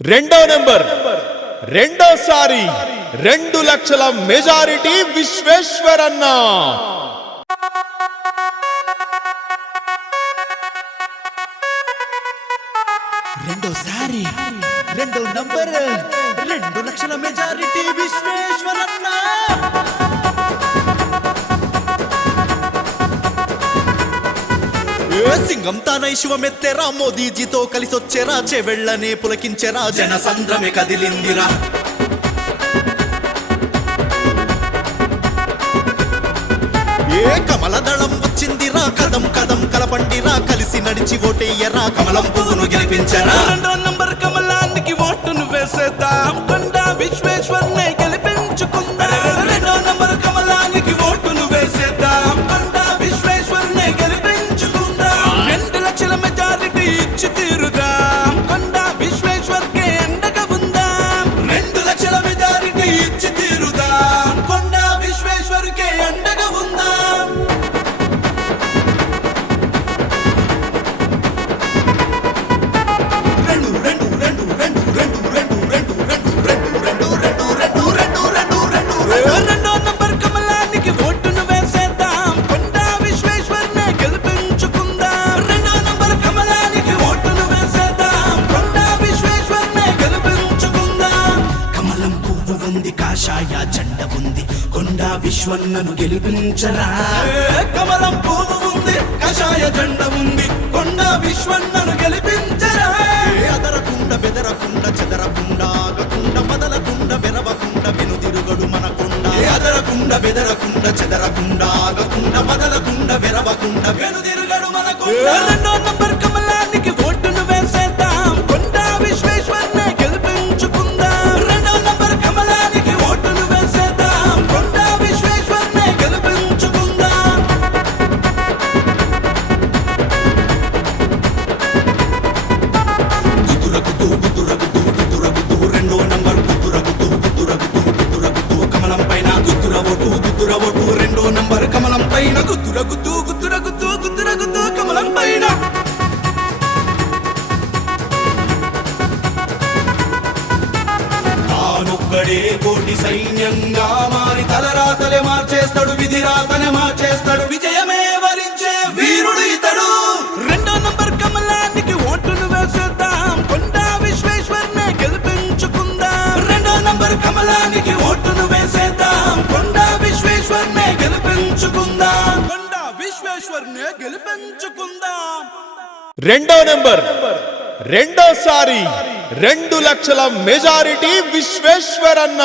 రెండో నెంబర్ రెండోసారి రెండు లక్షల మెజారిటీ విశ్వేశ్వరన్న. రెండోసారి రెండో నంబర్ రెండు లక్షల మెజారిటీ విశ్వేశ్వర సింగం తానై శివమెత్తెరా మోదీజీతో కలిసొచ్చెరా చెవెళ్ళనే పులకించెరా జన సంద్రమే కదిలిందిరా. ఏ కమల దళం వచ్చిందిరా కదం కదం కలపండిరా కలిసి నడిచి ఓటేయరా కమలం పువ్వును గెలిపించరా. రెండో నంబర్ కమలానికి ఓటును వేసేద్దాం. ఉంది కాషాయ జెండ ఉంది. కొండ విశ్వన్నను గెలిపించరా. కమలం పువ్వు ఉంది కాషాయ జెండ ఉంది. కొండ విశ్వన్నను గెలిపించరా. అదరకుండ బెదరకుండ చెదరకుండ ఆగకుండ మదలకుండ వెరవకుండ వెనుదిరుగడు మన కొండ. అదరకుండ బెదరకుండ చెదరకుండ ఆగకుండ బదలకుండ వెరవకుండ వెనుదిరుగడు మన కొండ. ఓటు నంబర్ కమలం పైన. గుతురగుతూ గుతురగుతూ గుతురగుతూ కమలం పైన. తానొక్కడే కోటి సైన్యంగా మారి తలరాతలే మార్చేస్తాడు విధి రాతలే మార్చేస్తాడు విజయమే వరించే వీరుడు ఇతడు. రెండో నంబర్ కమలానికి ఓటును వేసేద్దాం. కొండా విశ్వేశ్వర్నే గెలిపించుకుందాం. రెండో నంబర్ కమలానికి ఓటును విశ్వేశ్వర్నే గెలిపించుకుందాం. రెండో నెంబర్ రెండోసారి రెండు లక్షల మెజారిటీ విశ్వేశ్వరన్న.